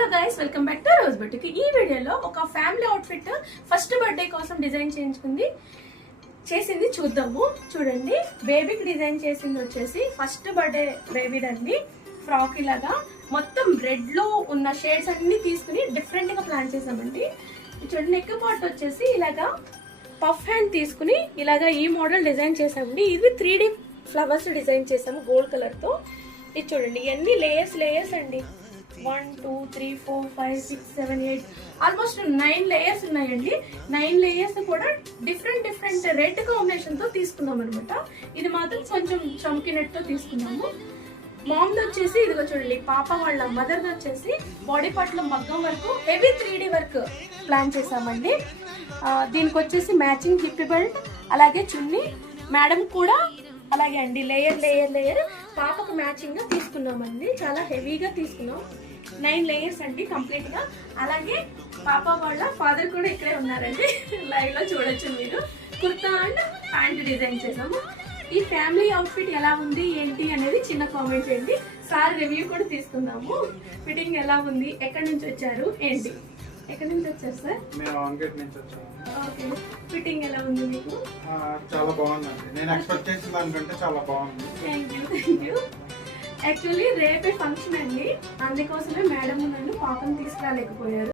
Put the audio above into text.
Hello guys, welcome back to rose boutique. ఈ వీడియోలో ఒక ఫ్యామిలీ అవుట్ఫిట్ ఫస్ట్ బర్త్డే కోసం డిజైన్ చేసింది చూద్దాము. చూడండి, బేబీకి డిజైన్ చేసింది వచ్చేసి ఫస్ట్ బర్త్డే బేబీదండి. ఫ్రాక్ ఇలాగా మొత్తం రెడ్ లో ఉన్న షేడ్స్ అన్ని తీసుకుని డిఫరెంట్ గా ప్లాన్ చేసామండి. చూడండి, నెక్ పార్ట్ వచ్చేసి ఇలాగా పఫ్ హ్యాండ్ తీసుకుని ఇలాగా ఈ మోడల్ డిజైన్ చేసామండి. ఇది 3D ఫ్లవర్స్ డిజైన్ చేసాము గోల్డ్ కలర్ తో. ఇది చూడండి, ఇవన్నీ లేయర్స్ అండి. 1 2 3 4 5 6 7 8 ఆల్మోస్ట్ 9 లేయర్స్ ఉన్నాయండి. 9 లేయర్స్ కూడా డిఫరెంట్ రెడ్ కాంబినేషన్ తో తీసుకున్నాం అనమాట. ఇది మాత్రం కొంచెం చమ్కినట్టు తీసుకున్నాము. మామ్ వచ్చేసి ఇదిగో చూడండి, పాప వాళ్ళ మదర్ వచ్చేసి బాడీ పార్ట్ లో మగ్గం వరకు హెవీ 3D వర్క్ ప్లాన్ చేసామండి. దీనికి వచ్చేసి మ్యాచింగ్ హిప్ బెల్ట్, అలాగే చున్నీ. మేడం కూడా అలాగే అండి, లేయర్ పాపకు మ్యాచింగ్ గా తీసుకున్నామండి. చాలా హెవీగా తీసుకున్నాం. 9 లేయర్స్ అండి కంప్లీట్ గా. అలాగే పాప వాళ్ళ ఫాదర్ కూడా ఇక్కడే ఉన్నారండి, లైవ్ లో చూడొచ్చు మీరు. కుర్తా అండ్ ప్యాంట్ డిజైన్ చేసాము. ఈ ఫ్యామిలీ అవుట్ఫిట్ ఎలా ఉంది ఏంటి అనేది చిన్న కామెంట్ చేయండి. సార్ రివ్యూ కూడా తీసుకున్నాము. ఫిట్టింగ్ ఎలా ఉంది, ఎక్కడి నుంచి వచ్చారు ఏంటి, ఎక్కడి నుంచి వచ్చారు సార్? మేము అంగేట్ నుంచి వచ్చాము. ఓకే, ఫిట్టింగ్ ఎలా ఉంది మీకు? చాలా బాగుందండి. నేను ఎక్స్పెక్ట్ చేసిన దానికంటే చాలా బాగుంది. Thank you. యాక్చువల్లీ రేపే ఫంక్షన్ అండి, అందుకోసమే మేడం నన్ను పాపం తీసుకురాలేకపోయారు.